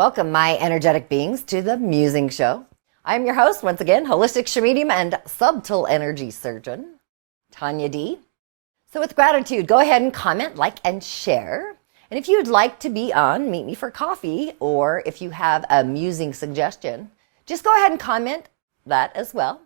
Welcome, my energetic beings, to the Musing Show. I'm your host, once again, holistic shamedium and subtle energy surgeon, Tanya D. So with gratitude, go ahead and comment, like, and share. And if you'd like to be on, meet me for coffee, or if you have a musing suggestion, just go ahead and comment that as well.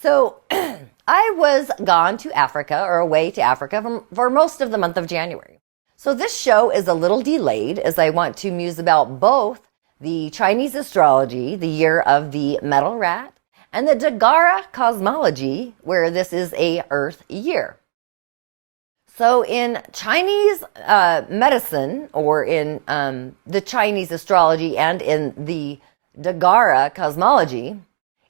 So I was gone to Africa, or away to Africa, for most of the month of January. So this show is a little delayed as I want to muse about both the Chinese astrology, the year of the metal rat, and the Dagara Cosmology, where this is a Earth year. So in Chinese medicine, or in the Chinese astrology and in the Dagara Cosmology,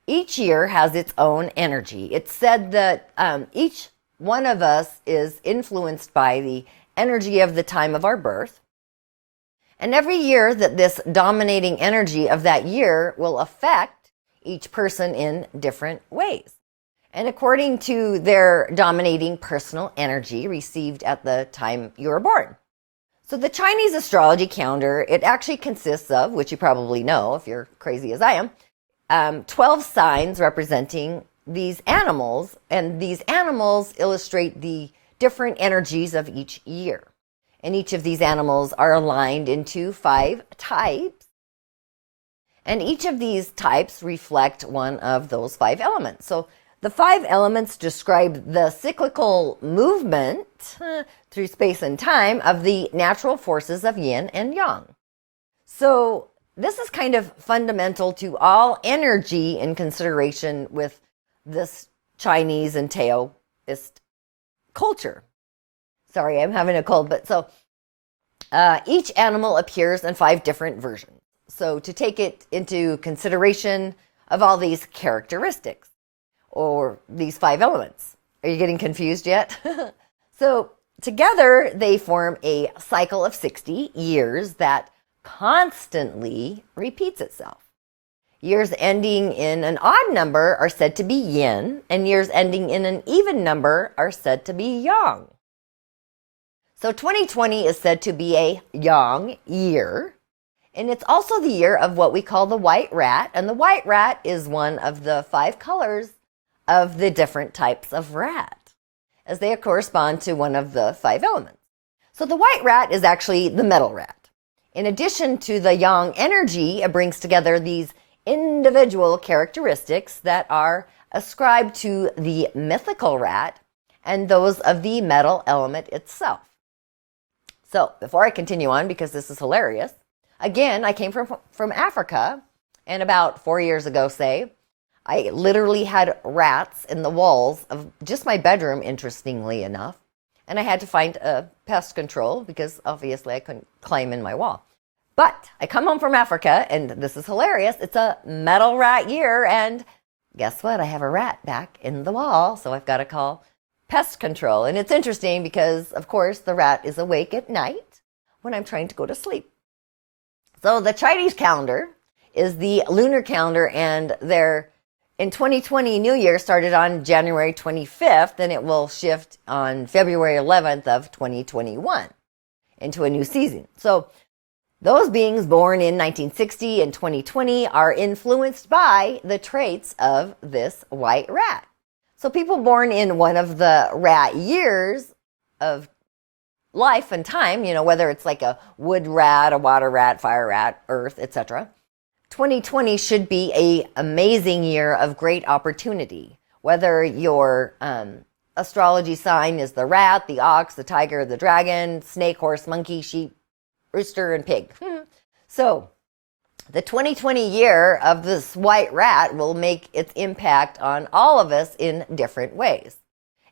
each year has its own energy. It's said that each one of us is influenced by the energy of the time of our birth. And every year that this dominating energy of that year will affect each person in different ways. And according to their dominating personal energy received at the time you were born. So the Chinese astrology calendar, it actually consists of, which you probably know if you're crazy as I am, 12 signs representing these animals. And these animals illustrate the different energies of each year. And each of these animals are aligned into 5 types. And each of these types reflect one of those 5 elements. So the 5 elements describe the cyclical movement through space and time of the natural forces of yin and yang. So this is kind of fundamental to all energy in consideration with this Chinese and Taoist culture. Sorry, I'm having a cold, but so each animal appears in 5 different versions. So to take it into consideration of all these characteristics or these 5 elements. Are you getting confused yet? So together they form a cycle of 60 years that constantly repeats itself. Years ending in an odd number are said to be yin, and years ending in an even number are said to be yang. So 2020 is said to be a yang year, and it's also the year of what we call the white rat, and the white rat is one of the 5 colors of the different types of rat, as they correspond to one of the 5 elements. So the white rat is actually the metal rat. In addition to the yang energy, it brings together these individual characteristics that are ascribed to the mythical rat and those of the metal element itself. So before I continue on, because this is hilarious, again, I came from Africa, and about 4 years ago, say, I literally had rats in the walls of just my bedroom, interestingly enough, and I had to find a pest control because obviously I couldn't climb in my wall. But I come home from Africa, and this is hilarious. It's a metal rat year, and guess what? I have a rat back in the wall, so I've got to call pest control. And it's interesting because, of course, the rat is awake at night when I'm trying to go to sleep. So the Chinese calendar is the lunar calendar, and in 2020, New Year started on January 25th, and it will shift on February 11th of 2021 into a new season. So those beings born in 1960 and 2020 are influenced by the traits of this white rat. So people born in one of the rat years of life and time, whether it's like a wood rat, a water rat, fire rat, earth, etc. 2020 should be an amazing year of great opportunity. Whether your astrology sign is the rat, the ox, the tiger, the dragon, snake, horse, monkey, sheep, rooster, and pig. So the 2020 year of this white rat will make its impact on all of us in different ways.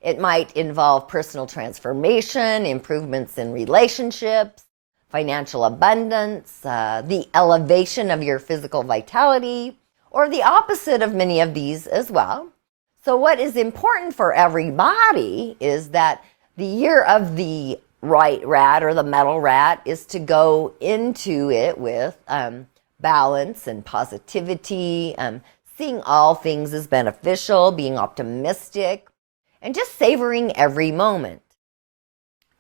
It might involve personal transformation, improvements in relationships, financial abundance, the elevation of your physical vitality, or the opposite of many of these as well. So what is important for everybody is that the year of the white rat or the metal rat is to go into it with balance and positivity, seeing all things as beneficial, being optimistic, and just savoring every moment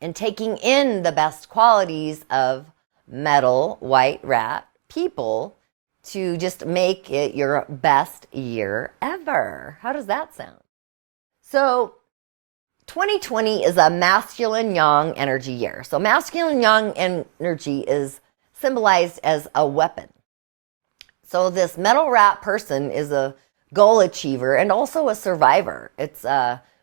and taking in the best qualities of metal white rat people to just make it your best year ever. How does that sound? So 2020 is a masculine yang energy year. So masculine yang energy is symbolized as a weapon. So this metal rat person is a goal achiever and also a survivor. It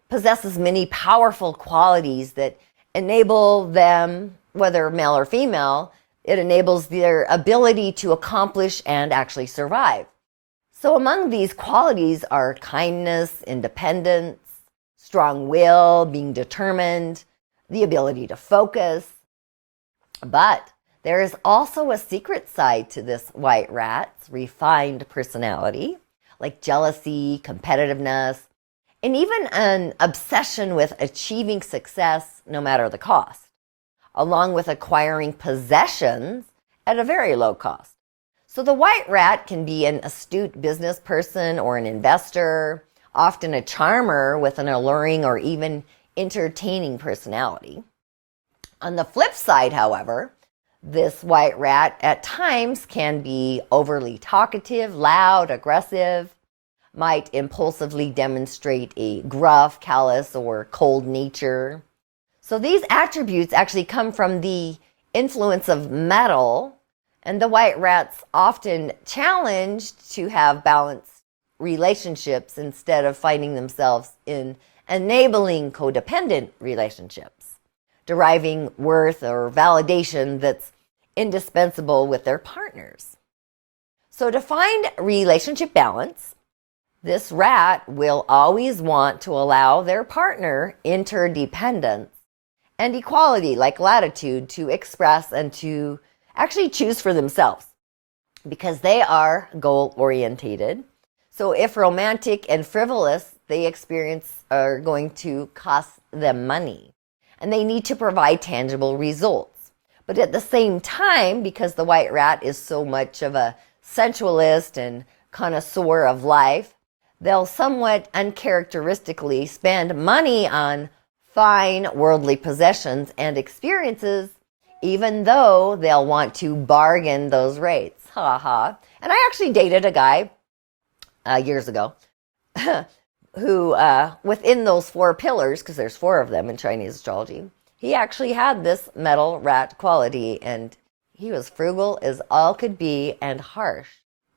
possesses many powerful qualities that enable them, whether male or female, it enables their ability to accomplish and actually survive. So among these qualities are kindness, independence, strong will, being determined, the ability to focus. But there is also a secret side to this white rat's refined personality, like jealousy, competitiveness, and even an obsession with achieving success no matter the cost, along with acquiring possessions at a very low cost. So the white rat can be an astute business person or an investor, often a charmer with an alluring or even entertaining personality. On the flip side, however, this white rat at times can be overly talkative, loud, aggressive, might impulsively demonstrate a gruff, callous, or cold nature. So these attributes actually come from the influence of metal, and the white rat's often challenged to have balanced relationships instead of finding themselves in enabling codependent relationships, deriving worth or validation that's indispensable with their partners. So to find relationship balance, this rat will always want to allow their partner interdependence and equality, like latitude, to express and to actually choose for themselves because they are goal-orientated. So if romantic and frivolous, they are going to cost them money, and they need to provide tangible results. But at the same time, because the white rat is so much of a sensualist and connoisseur of life, they'll somewhat uncharacteristically spend money on fine worldly possessions and experiences, even though they'll want to bargain those rates. Ha ha. And I actually dated a guy years ago who, within those 4 pillars, because there's 4 of them in Chinese astrology, he actually had this metal rat quality, and he was frugal as all could be and harsh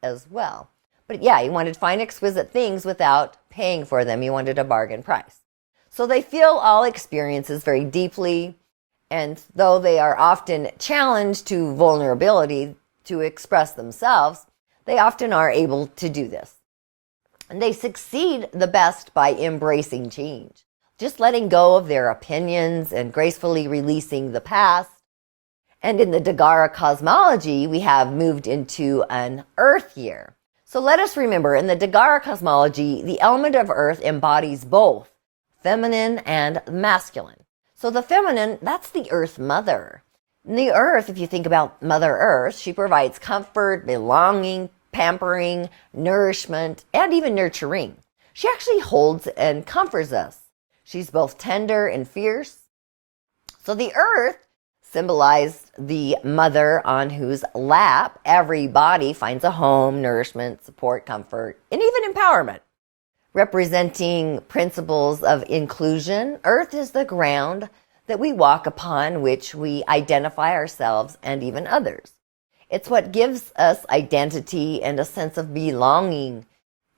as well. But yeah, he wanted fine, exquisite things without paying for them. He wanted a bargain price. So they feel all experiences very deeply, and though they are often challenged to vulnerability to express themselves, they often are able to do this. And they succeed the best by embracing change, just letting go of their opinions and gracefully releasing the past. And in the Dagara Cosmology, we have moved into an Earth year. So let us remember, in the Dagara Cosmology, the element of Earth embodies both feminine and masculine. So the feminine, that's the Earth Mother. And the Earth, if you think about Mother Earth, she provides comfort, belonging, pampering, nourishment, and even nurturing. She actually holds and comforts us. She's both tender and fierce. So the Earth symbolized the mother on whose lap every body finds a home, nourishment, support, comfort, and even empowerment. Representing principles of inclusion, Earth is the ground that we walk upon, which we identify ourselves and even others. It's what gives us identity and a sense of belonging,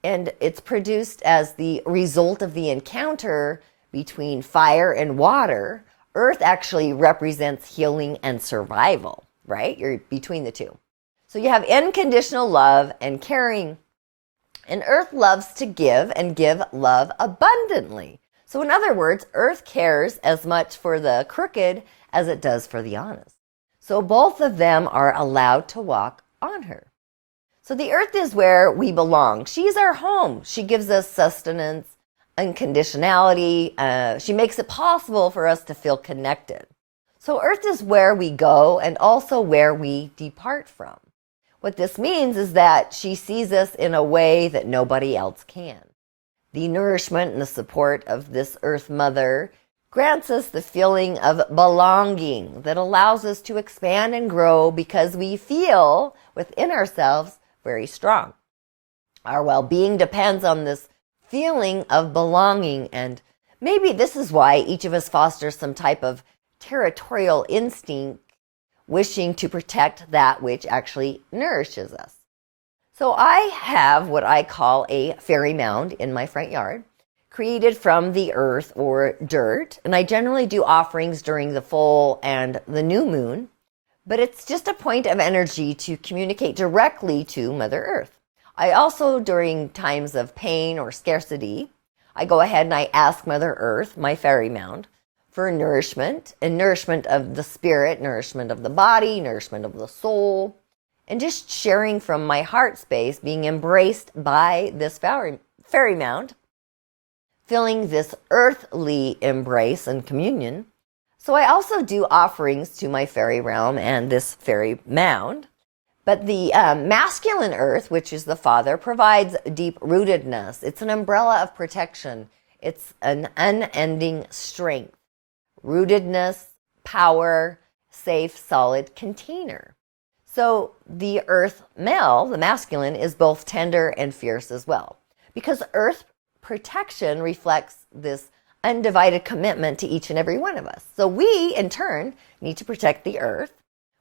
and it's produced as the result of the encounter between fire and water. Earth actually represents healing and survival, right? You're between the two. So you have unconditional love and caring. And Earth loves to give and give love abundantly. So in other words, Earth cares as much for the crooked as it does for the honest. So both of them are allowed to walk on her. So the Earth is where we belong. She's our home. She gives us sustenance, unconditionality. She makes it possible for us to feel connected. So Earth is where we go and also where we depart from. What this means is that she sees us in a way that nobody else can. The nourishment and the support of this Earth Mother grants us the feeling of belonging that allows us to expand and grow because we feel within ourselves very strong. Our well-being depends on this feeling of belonging, and maybe this is why each of us fosters some type of territorial instinct, wishing to protect that which actually nourishes us. So I have what I call a fairy mound in my front yard, created from the earth or dirt, and I generally do offerings during the full and the new moon, but it's just a point of energy to communicate directly to Mother Earth. I also, during times of pain or scarcity, I go ahead and I ask Mother Earth, my fairy mound, for nourishment, and nourishment of the spirit, nourishment of the body, nourishment of the soul, and just sharing from my heart space, being embraced by this fairy mound, feeling this earthly embrace and communion. So I also do offerings to my fairy realm and this fairy mound. But the masculine earth, which is the father, provides deep rootedness. It's an umbrella of protection. It's an unending strength, rootedness, power, safe, solid container. So the earth male, the masculine, is both tender and fierce as well, because earth protection reflects this undivided commitment to each and every one of us. So we, in turn, need to protect the earth.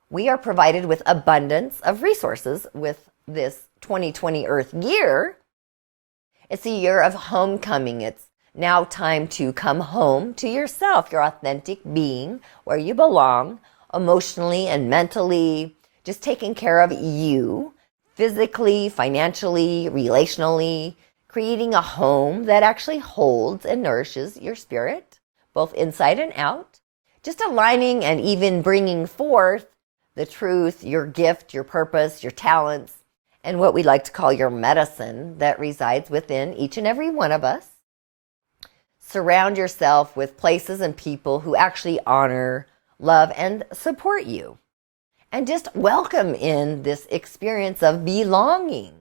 We are provided with abundance of resources with this 2020 Earth year. It's a year of homecoming. It's now time to come home to yourself, your authentic being, where you belong, emotionally and mentally, just taking care of you, physically, financially, relationally, creating a home that actually holds and nourishes your spirit, both inside and out, just aligning and even bringing forth the truth, your gift, your purpose, your talents, and what we like to call your medicine that resides within each and every one of us. Surround yourself with places and people who actually honor, love, and support you. And just welcome in this experience of belonging.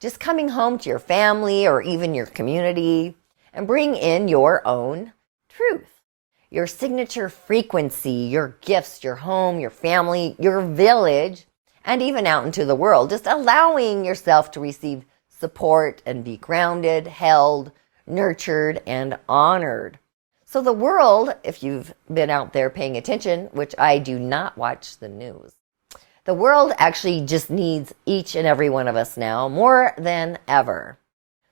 Just coming home to your family or even your community, and bring in your own truth, your signature frequency, your gifts, your home, your family, your village, and even out into the world. Just allowing yourself to receive support and be grounded, held, nurtured, and honored. So the world, if you've been out there paying attention, which I do not watch the news, the world actually just needs each and every one of us now more than ever.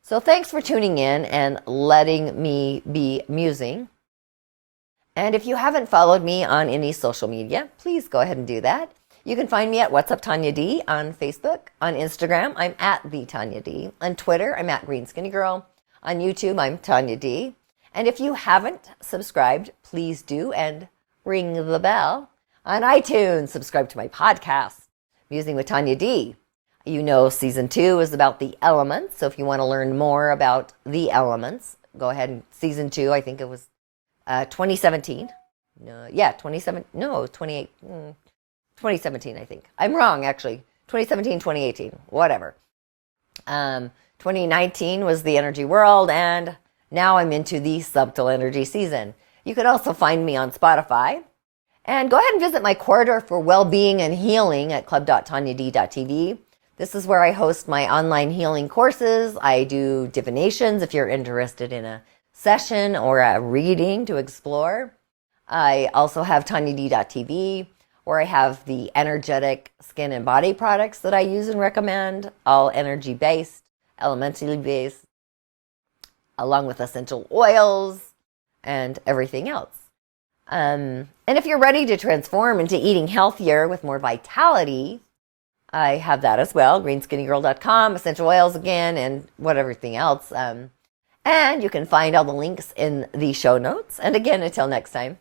So thanks for tuning in and letting me be musing. And if you haven't followed me on any social media, please go ahead and do that. You can find me at What's Up Tanya D on Facebook. On Instagram, I'm at the Tanya D. On Twitter, I'm at Green Skinny Girl. On YouTube, I'm Tanya D. And if you haven't subscribed, please do, and ring the bell. On iTunes, subscribe to my podcast, Musing with Tanya D. You know, season 2 is about the elements. So if you want to learn more about the elements, go ahead and season 2, I think it was 2017. 2017, I think. I'm wrong, actually. 2017, 2018, whatever. 2019 was the energy world, and now I'm into the subtle energy season. You can also find me on Spotify. And go ahead and visit my corridor for well-being and healing at club.tanyad.tv. This is where I host my online healing courses. I do divinations if you're interested in a session or a reading to explore. I also have tanyad.tv, where I have the energetic skin and body products that I use and recommend, all energy-based, elementally based, along with essential oils and everything else. And if you're ready to transform into eating healthier with more vitality, I have that as well, greenskinnygirl.com, essential oils again, and everything else. And you can find all the links in the show notes. And again, until next time,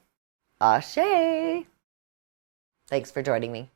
Ashe. Thanks for joining me.